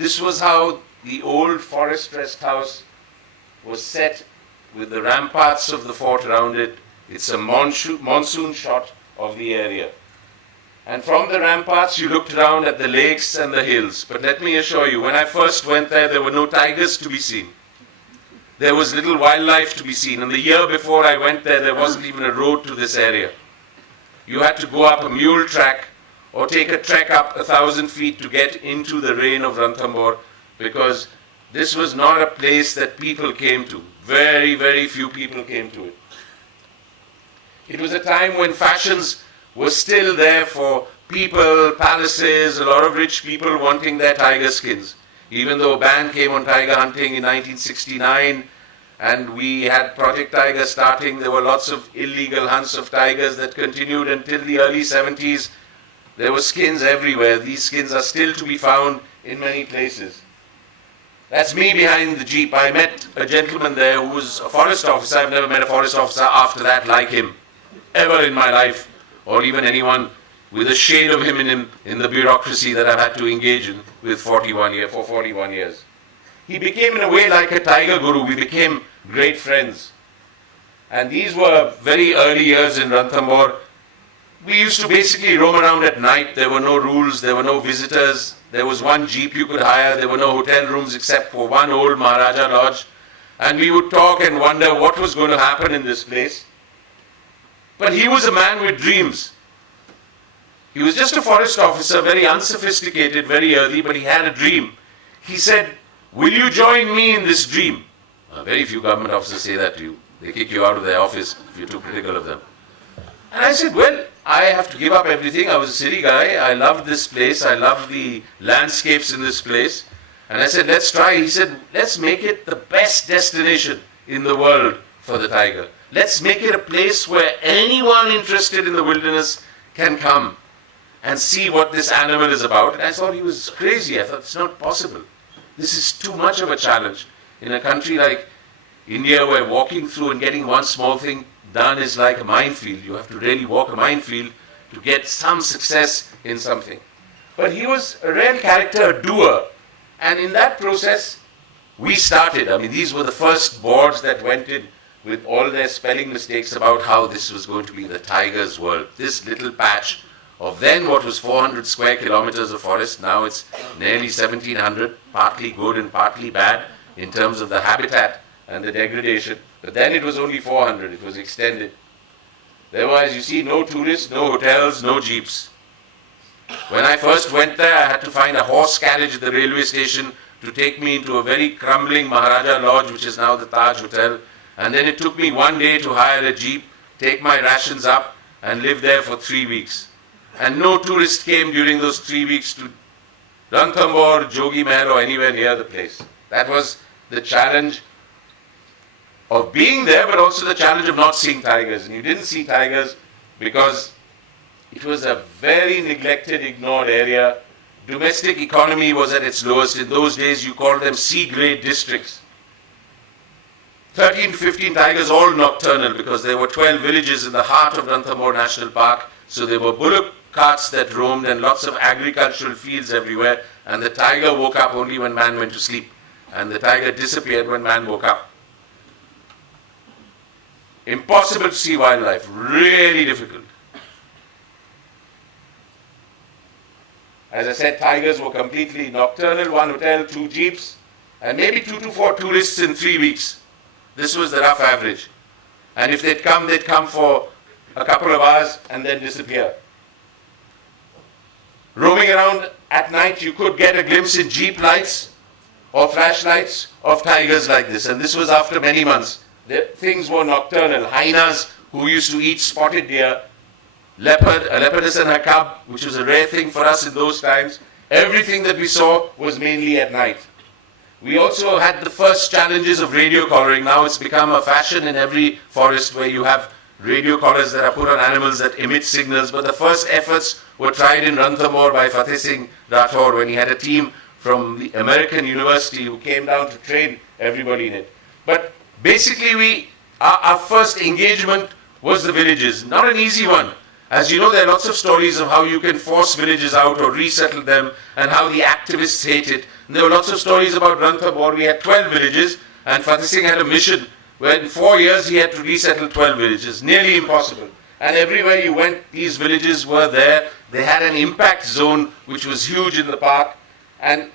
This was how the old forest rest house was set with the ramparts of the fort around it. It's a monsoon shot of the area. And from the ramparts, you looked around at the lakes and the hills. But let me assure you, when I first went there were no tigers to be seen. There was little wildlife to be seen. And the year before I went there wasn't even a road to this area. You had to go up a mule track or take a trek up 1,000 feet to get into the rain of Ranthambore, because this was not a place that people came to. Very, very few people came to it. It was a time when fashions were still there for people, palaces, a lot of rich people wanting their tiger skins. Even though a ban came on tiger hunting in 1969, and we had Project Tiger starting, there were lots of illegal hunts of tigers that continued until the early 70s. There were skins everywhere. These skins are still to be found in many places. That's me behind the jeep. I met a gentleman there who was a forest officer. I've never met a forest officer after that like him, ever in my life, or even anyone with a shade of him in the bureaucracy that I've had to engage in for 41 years. He became in a way like a tiger guru. We became great friends. And these were very early years in Ranthambore. We used to basically roam around at night. There were no rules, there were no visitors. There was one jeep you could hire. There were no hotel rooms except for one old Maharaja lodge. And we would talk and wonder what was going to happen in this place. But he was a man with dreams. He was just a forest officer, very unsophisticated, very early, but he had a dream. He said, "Will you join me in this dream?" Very few government officers say that to you. They kick you out of their office if you're too critical of them. And I said, well, I have to give up everything. I was a city guy. I loved this place. I loved the landscapes in this place. And I said, let's try. He said, let's make it the best destination in the world for the tiger. Let's make it a place where anyone interested in the wilderness can come and see what this animal is about. And I thought he was crazy. I thought, it's not possible. This is too much of a challenge. In a country like India, where walking through and getting one small thing done is like a minefield. You have to really walk a minefield to get some success in something. But he was a real character, a doer. And in that process, we started. I mean, these were the first boards that went in with all their spelling mistakes about how this was going to be the tiger's world. This little patch of then what was 400 square kilometers of forest, now it's nearly 1,700, partly good and partly bad in terms of the habitat and the degradation. But then it was only 400, it was extended. There was, as you see, no tourists, no hotels, no jeeps. When I first went there, I had to find a horse carriage at the railway station to take me into a very crumbling Maharaja lodge, which is now the Taj Hotel. And then it took me one day to hire a jeep, take my rations up, and live there for 3 weeks. And no tourist came during those 3 weeks to Ranthambore, Jogi Mahal, or anywhere near the place. That was the challenge of being there, but also the challenge of not seeing tigers. And you didn't see tigers because it was a very neglected, ignored area. Domestic economy was at its lowest. In those days, you called them C-grade districts. 13 to 15 tigers, all nocturnal, because there were 12 villages in the heart of Ranthambore National Park. So there were bullock carts that roamed and lots of agricultural fields everywhere. And the tiger woke up only when man went to sleep. And the tiger disappeared when man woke up. Impossible to see wildlife, really difficult. As I said, tigers were completely nocturnal, one hotel, 2 jeeps, and maybe 2 to 4 tourists in 3 weeks. This was the rough average. And if they'd come for a couple of hours and then disappear. Roaming around at night, you could get a glimpse in jeep lights or flashlights of tigers like this. And this was after many months. Things were nocturnal. Hyenas who used to eat spotted deer, a leopardess and her cub, which was a rare thing for us in those times. Everything that we saw was mainly at night. We also had the first challenges of radio collaring. Now it's become a fashion in every forest where you have radio collars that are put on animals that emit signals. But the first efforts were tried in Ranthambore by Fateh Singh Rathore when he had a team from the American University who came down to train everybody in it. But basically, our first engagement was the villages. Not an easy one. As you know, there are lots of stories of how you can force villages out or resettle them, and how the activists hate it. And there were lots of stories about Ranthambore. We had 12 villages, and Fateh Singh had a mission where in 4 years he had to resettle 12 villages. Nearly impossible. And everywhere you went, these villages were there. They had an impact zone which was huge in the park, and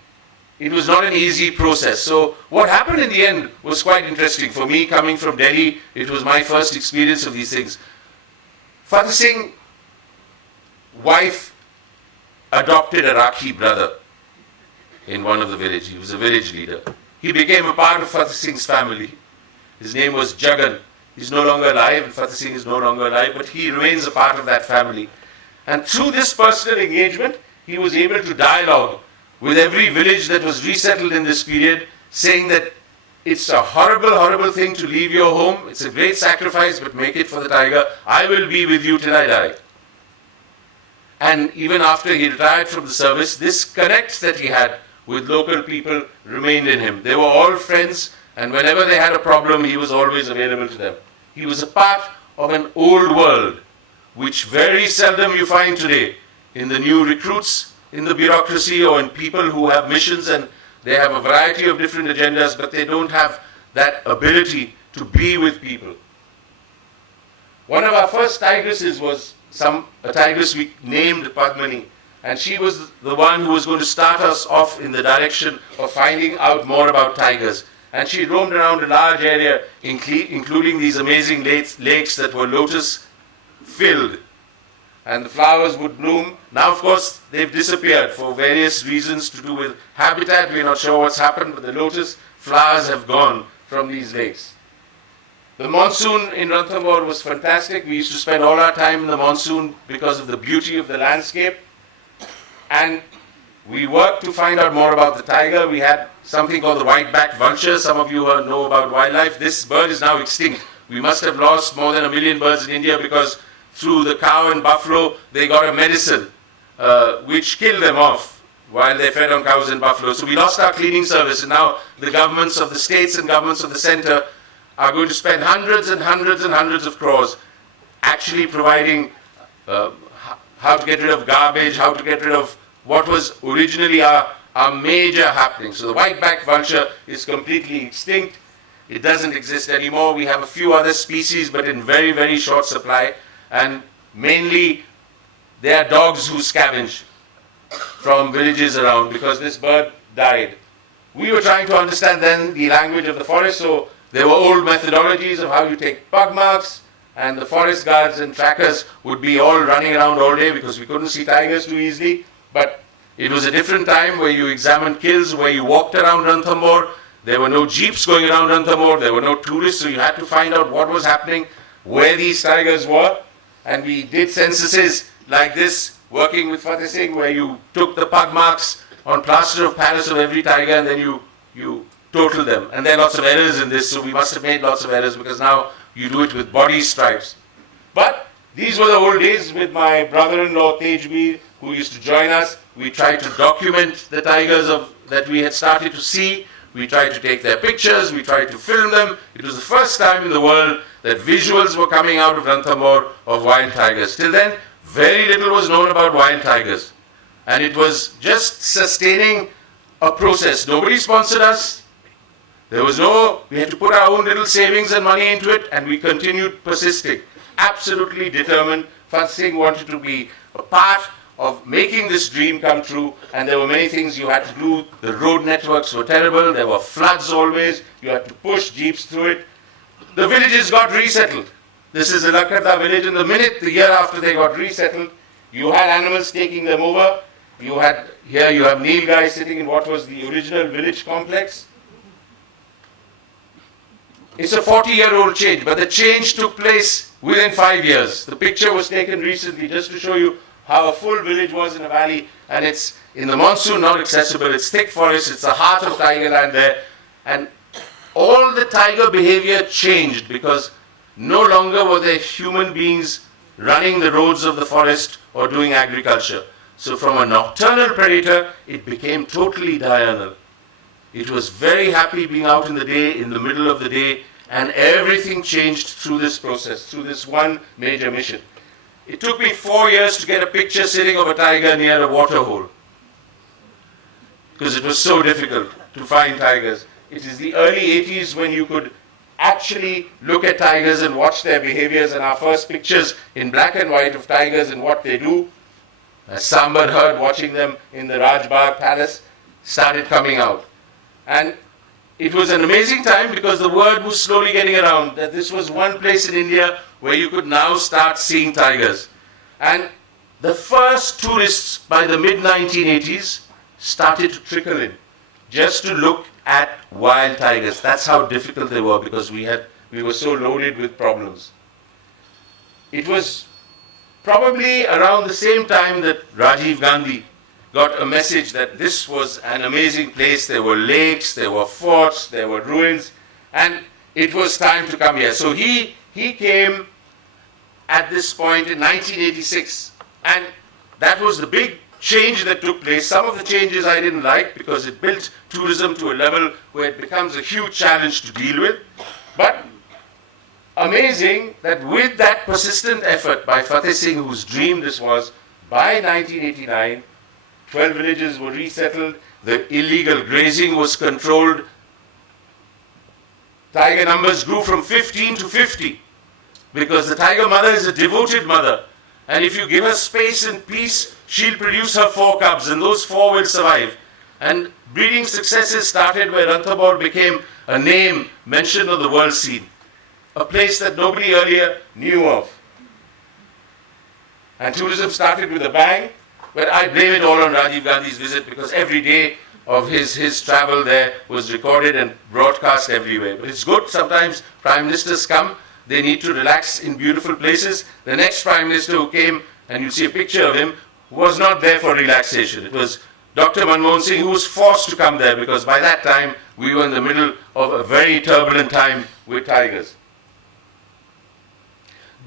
it was not an easy process. So what happened in the end was quite interesting. For me, coming from Delhi, it was my first experience of these things. Fateh Singh's wife adopted a Rakhi brother in one of the villages. He was a village leader. He became a part of Fateh Singh's family. His name was Jagan. He's no longer alive, and Fateh Singh is no longer alive, but he remains a part of that family. And through this personal engagement, he was able to dialogue with every village that was resettled in this period, saying that it's a horrible, horrible thing to leave your home. It's a great sacrifice, but make it for the tiger. I will be with you till I die. And even after he retired from the service, this connect that he had with local people remained in him. They were all friends, and whenever they had a problem, he was always available to them. He was a part of an old world, which very seldom you find today in the new recruits, in the bureaucracy, or in people who have missions and they have a variety of different agendas, but they don't have that ability to be with people. One of our first tigresses was a tigress we named Padmani, and she was the one who was going to start us off in the direction of finding out more about tigers. And she roamed around a large area, including these amazing lakes that were lotus-filled. And the flowers would bloom. Now, of course, they've disappeared for various reasons to do with habitat. We're not sure what's happened, but the lotus flowers have gone from these lakes. The monsoon in Ranthambore was fantastic. We used to spend all our time in the monsoon because of the beauty of the landscape. And we worked to find out more about the tiger. We had something called the white-backed vulture. Some of you know about wildlife. This bird is now extinct. We must have lost more than 1 million birds in India because through the cow and buffalo, they got a medicine which killed them off while they fed on cows and buffalo. So we lost our cleaning service, and now the governments of the states and governments of the center are going to spend hundreds and hundreds and hundreds of crores actually providing how to get rid of garbage, how to get rid of what was originally our major happening. So the white-backed vulture is completely extinct. It doesn't exist anymore. We have a few other species, but in very, very short supply. And mainly, they are dogs who scavenge from villages around because this bird died. We were trying to understand then the language of the forest, so there were old methodologies of how you take pug marks, and the forest guards and trackers would be all running around all day because we couldn't see tigers too easily. But it was a different time where you examined kills, where you walked around Ranthambore. There were no jeeps going around Ranthambore. There were no tourists, so you had to find out what was happening, where these tigers were. And we did censuses like this, working with Fateh Singh, where you took the pug marks on plaster of Paris of every tiger, and then you total them. And there are lots of errors in this, so we must have made lots of errors because now you do it with body stripes. But these were the old days with my brother-in-law Tejbir, who used to join us. We tried to document the tigers that we had started to see. We tried to take their pictures. We tried to film them. It was the first time in the world that visuals were coming out of Ranthambore of wild tigers. Till then, very little was known about wild tigers. And it was just sustaining a process. Nobody sponsored us. We had to put our own little savings and money into it, and we continued persisting. Absolutely determined. Fateh Singh wanted to be a part of making this dream come true, and there were many things you had to do. The road networks were terrible. There were floods always. You had to push jeeps through it. The villages got resettled. This is a Lakarda village, and the year after they got resettled, you had animals taking them over. You have Nilgai sitting in what was the original village complex. It's a 40-year-old change, but the change took place within 5 years. The picture was taken recently just to show you how a full village was in a valley, and it's in the monsoon not accessible. It's thick forest. It's the heart of tiger land there, and all the tiger behavior changed because no longer were there human beings running the roads of the forest or doing agriculture. So from a nocturnal predator, it became totally diurnal. It was very happy being out in the day, in the middle of the day, and everything changed through this process, through this one major mission. It took me 4 years to get a picture sitting of a tiger near a water hole, because it was so difficult to find tigers. It is the early 80s when you could actually look at tigers and watch their behaviors, and our first pictures in black and white of tigers and what they do, as Sambar heard watching them in the Rajbagh Palace, started coming out. And it was an amazing time because the word was slowly getting around that this was one place in India where you could now start seeing tigers. And the first tourists by the mid-1980s started to trickle in just to look at wild tigers. That's how difficult they were, because we were so loaded with problems. It was probably around the same time that Rajiv Gandhi got a message that this was an amazing place. There were lakes, there were forts, there were ruins, and it was time to come here. So he came at this point in 1986, and that was the big change that took place. Some of the changes I didn't like because it built tourism to a level where it becomes a huge challenge to deal with. But amazing that with that persistent effort by Fateh Singh, whose dream this was, by 1989, 12 villages were resettled, the illegal grazing was controlled, tiger numbers grew from 15 to 50, because the tiger mother is a devoted mother, and if you give her space and peace, she'll produce her 4 cubs, and those 4 will survive. And breeding successes started where Ranthambore became a name mentioned on the world scene, a place that nobody earlier knew of. And tourism started with a bang, but I blame it all on Rajiv Gandhi's visit, because every day of his travel there was recorded and broadcast everywhere. But it's good, sometimes prime ministers come, they need to relax in beautiful places. The next prime minister who came, and you see a picture of him, was not there for relaxation. It was Dr. Manmohan Singh, who was forced to come there, because by that time we were in the middle of a very turbulent time with tigers.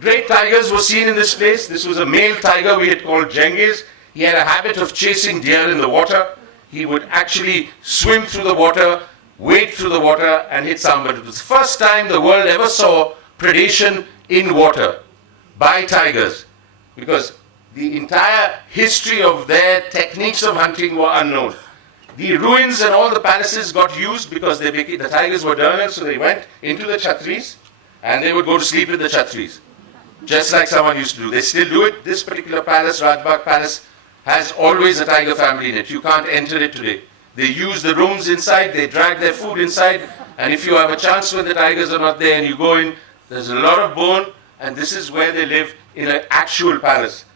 Great tigers were seen in this place. This was a male tiger we had called Genghis. He had a habit of chasing deer in the water. He would actually swim through the water, wade through the water, and hit somebody. It was the first time the world ever saw predation in water by tigers, because the entire history of their techniques of hunting were unknown. The ruins and all the palaces got used because the tigers were diurnal, so they went into the chhatris and they would go to sleep in the chhatris, just like someone used to do. They still do it. This particular palace, Rajbagh Palace, has always a tiger family in it. You can't enter it today. They use the rooms inside, they drag their food inside, and if you have a chance when the tigers are not there and you go in, there's a lot of bone, and this is where they live in an actual palace.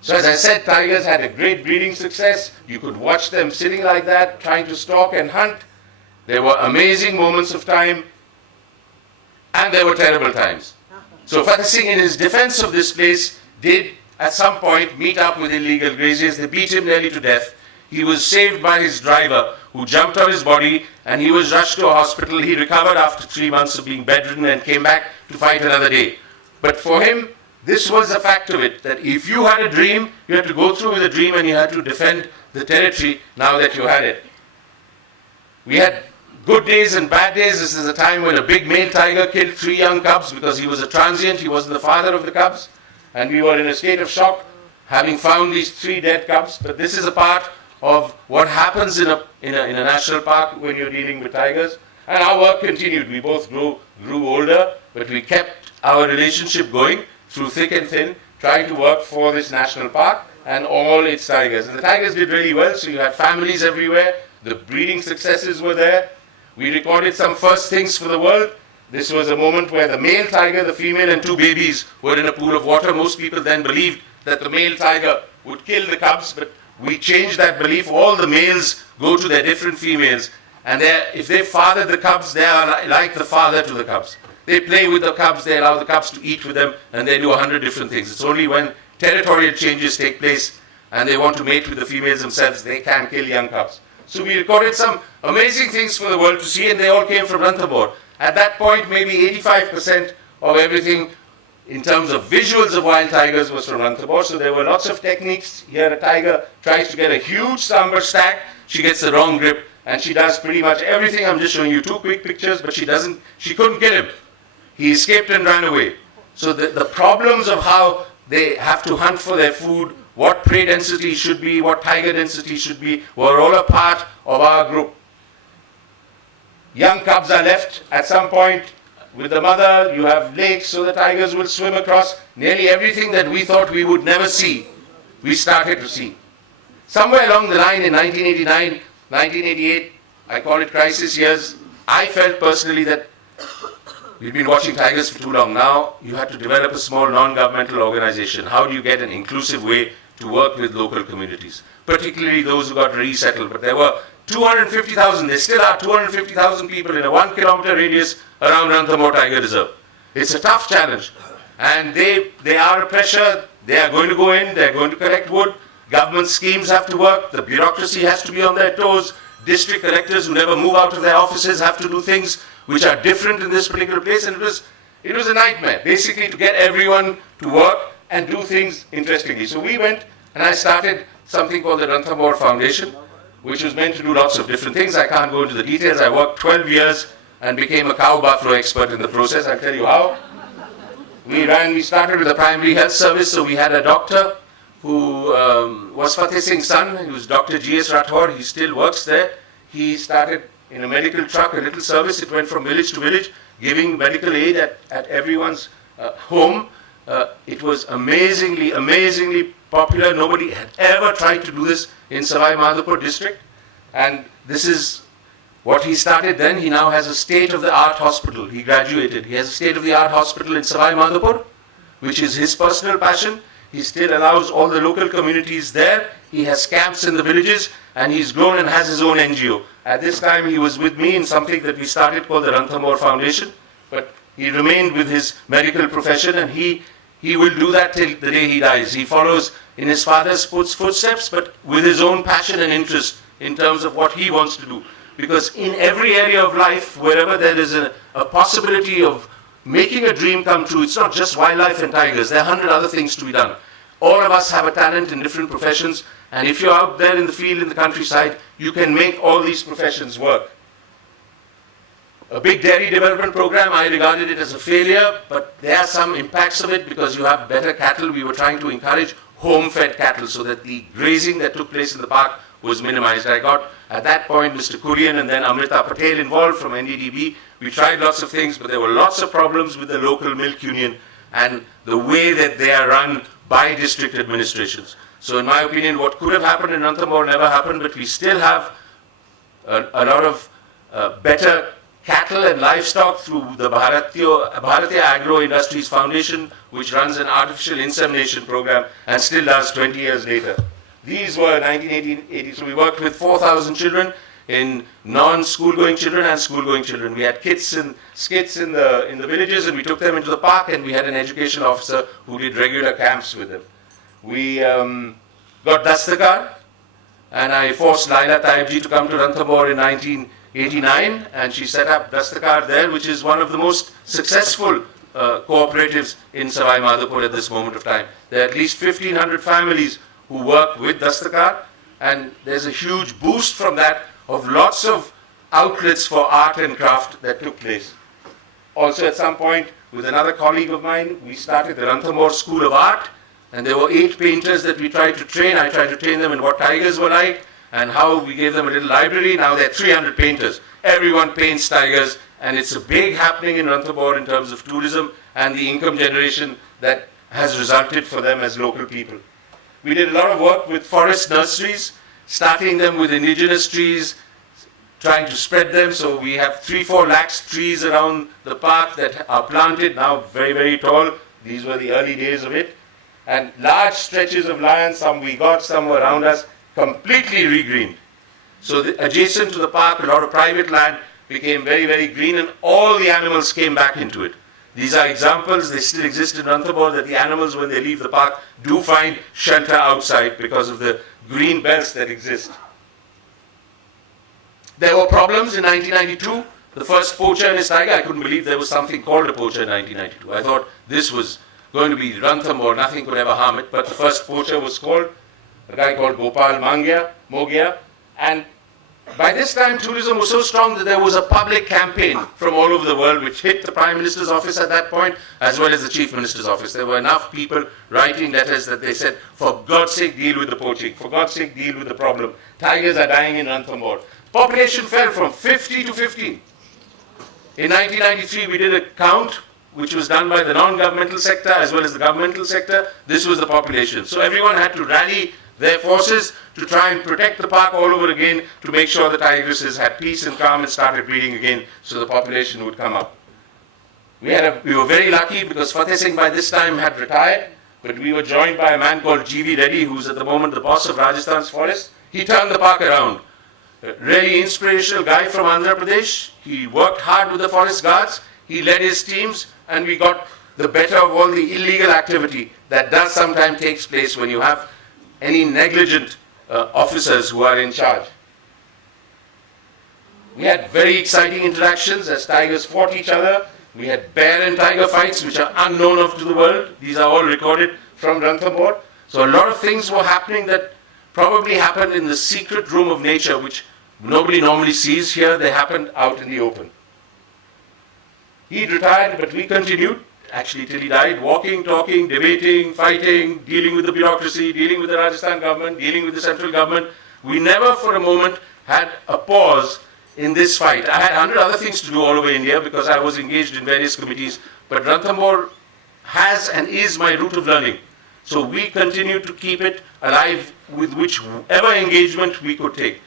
So as I said, tigers had a great breeding success. You could watch them sitting like that, trying to stalk and hunt. There were amazing moments of time, and there were terrible times. So Fateh Singh, in his defense of this place, did at some point meet up with illegal graziers. They beat him nearly to death. He was saved by his driver, who jumped on his body, and he was rushed to a hospital. He recovered after 3 months of being bedridden and came back to fight another day. But for him, this was the fact of it, that if you had a dream, you had to go through with a dream and you had to defend the territory now that you had it. We had good days and bad days. This is a time when a big male tiger killed 3 young cubs because he was a transient, he wasn't the father of the cubs. And we were in a state of shock, having found these 3 dead cubs. But this is a part of what happens in a national park when you're dealing with tigers. And our work continued. We both grew older, but we kept our relationship going through thick and thin, trying to work for this national park and all its tigers. And the tigers did really well, so you had families everywhere. The breeding successes were there. We recorded some first things for the world. This was a moment where the male tiger, the female, and 2 babies were in a pool of water. Most people then believed that the male tiger would kill the cubs, but we changed that belief. All the males go to their different females, and if they father the cubs, they are like the father to the cubs. They play with the cubs, they allow the cubs to eat with them, and they do 100 different things. It's only when territorial changes take place and they want to mate with the females themselves, they can kill young cubs. So we recorded some amazing things for the world to see, and they all came from Ranthambore. At that point, maybe 85% of everything in terms of visuals of wild tigers was from Ranthambore. So there were lots of techniques. Here a tiger tries to get a huge sambar stack. She gets the wrong grip, and she does pretty much everything. I'm just showing you 2 quick pictures, but she couldn't kill him. He escaped and ran away. So the problems of how they have to hunt for their food, what prey density should be, what tiger density should be, were all a part of our group. Young cubs are left at some point with the mother. You have lakes, so the tigers will swim across. Nearly everything that we thought we would never see, we started to see. Somewhere along the line in 1989, 1988, I call it crisis years, I felt personally that we've been watching tigers for too long. Now you have to develop a small non-governmental organization. How do you get an inclusive way to work with local communities, particularly those who got resettled? But there were 250,000, there still are 250,000 people in a 1 kilometer radius around Ranthambore Tiger Reserve. It's a tough challenge. And they are a pressure. They are going to go in, they're going to collect wood. Government schemes have to work. The bureaucracy has to be on their toes. District collectors who never move out of their offices have to do things which are different in this particular place. And it was a nightmare, basically, to get everyone to work and do things interestingly. So we went and I started something called the Ranthambore Foundation, which was meant to do lots of different things. I can't go into the details. I worked 12 years and became a cow buffalo expert in the process. I'll tell you how. We started with the primary health service, so we had a doctor who was Fateh Singh's son. He was Dr. G.S. Rathore. He still works there. He started in a medical truck, a little service. It went from village to village, giving medical aid at everyone's home. It was amazingly popular. Nobody had ever tried to do this in Savai Madhopur district. And this is what he started then. He now has a state-of-the-art hospital. He graduated. He has a state-of-the-art hospital in Savai Madhopur, which is his personal passion. He still allows all the local communities there. He has camps in the villages, and he's grown and has his own NGO. At this time, he was with me in something that we started called the Ranthambore Foundation, but he remained with his medical profession, and he will do that till the day he dies. He follows in his father's footsteps, but with his own passion and interest in terms of what he wants to do. Because in every area of life, wherever there is a possibility of making a dream come true, it's not just wildlife and tigers. There are 100 other things to be done. All of us have a talent in different professions, and if you're out there in the field, in the countryside, you can make all these professions work. A big dairy development program, I regarded it as a failure, but there are some impacts of it because you have better cattle. We were trying to encourage home-fed cattle so that the grazing that took place in the park was minimized. I got, at that point, Mr. Kurian and then Amrita Patel involved from NDDB. We tried lots of things, but there were lots of problems with the local milk union and the way that they are run by district administrations. So in my opinion, what could have happened in Ranthambore never happened, but we still have a lot of better cattle and livestock through the Bharatiya Agro Industries Foundation, which runs an artificial insemination program and still does 20 years later. These were 1980, so we worked with 4,000 children in non-school-going children and school-going children. We had skits in the villages, and we took them into the park, and we had an education officer who did regular camps with them. We got Dastakar, and I forced Laila Taibji to come to Ranthambore in 1989, and she set up Dastakar there, which is one of the most successful cooperatives in Savai Madhopur at this moment of time. There are at least 1,500 families who work with Dastakar, and there's a huge boost from that of lots of outlets for art and craft that took place. Also at some point, with another colleague of mine, we started the Ranthambore School of Art, and there were 8 painters that we tried to train. I tried to train them in what tigers were like and how we gave them a little library. Now there are 300 painters. Everyone paints tigers, and it's a big happening in Ranthambore in terms of tourism and the income generation that has resulted for them as local people. We did a lot of work with forest nurseries, starting them with indigenous trees, trying to spread them. So we have 3-4 lakhs trees around the park that are planted, now very tall. These were the early days of it. And large stretches of land, some we got, some were around us, completely regreened. So adjacent to the park, a lot of private land became very green, and all the animals came back into it. These are examples, they still exist in Ranthambore, that the animals, when they leave the park, do find shelter outside because of the green belts that exist. There were problems in 1992. The first poacher and his tiger, I couldn't believe there was something called a poacher in 1992. I thought this was going to be Ranthambore, nothing could ever harm it. But the first poacher was called, a guy called Gopal Mogia, and By this time, tourism was so strong that there was a public campaign from all over the world which hit the Prime Minister's office at that point, as well as the Chief Minister's office. There were enough people writing letters that they said, for God's sake, deal with the poaching. For God's sake, deal with the problem. Tigers are dying in Ranthambore. Population fell from 50 to 15. In 1993, we did a count, which was done by the non-governmental sector as well as the governmental sector. This was the population. So everyone had to rally their forces to try and protect the park all over again, to make sure the tigresses had peace and calm and started breeding again, so the population would come up. We were very lucky because Fateh Singh by this time had retired, but we were joined by a man called G.V. Reddy, who's at the moment the boss of Rajasthan's forest. He turned the park around. A really inspirational guy from Andhra Pradesh. He worked hard with the forest guards. He led his teams, and we got the better of all the illegal activity that does sometimes takes place when you have any negligent officers who are in charge. We had very exciting interactions as tigers fought each other. We had bear and tiger fights which are unknown to the world. These are all recorded from Ranthambore. So a lot of things were happening that probably happened in the secret room of nature, which nobody normally sees here. They happened out in the open. He retired, but we continued, actually till he died, walking, talking, debating, fighting, dealing with the bureaucracy, dealing with the Rajasthan government, dealing with the central government. We never for a moment had a pause in this fight. I had 100 other things to do all over India because I was engaged in various committees, but Ranthambore has and is my route of learning. So we continue to keep it alive with whichever engagement we could take.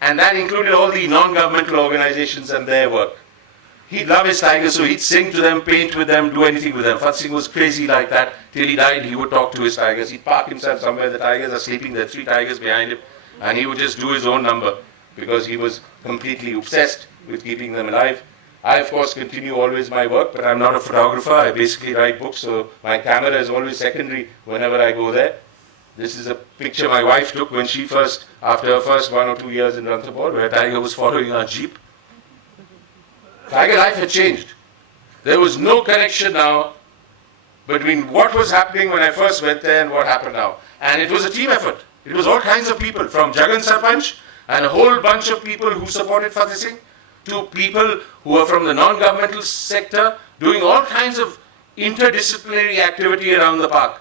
And that included all the non-governmental organizations and their work. He'd love his tigers, so he'd sing to them, paint with them, do anything with them. Fateh Singh was crazy like that. Till he died, he would talk to his tigers. He'd park himself somewhere, the tigers are sleeping, there are 3 tigers behind him, and he would just do his own number because he was completely obsessed with keeping them alive. I, of course, continue always my work, but I'm not a photographer. I basically write books, so my camera is always secondary whenever I go there. This is a picture my wife took when she after her first 1 or 2 years in Ranthambore, where a tiger was following our jeep. Tiger life had changed. There was no connection now between what was happening when I first went there and what happened now. And it was a team effort. It was all kinds of people, from Jagan Sarpanch and a whole bunch of people who supported Fateh Singh, to people who were from the non-governmental sector doing all kinds of interdisciplinary activity around the park.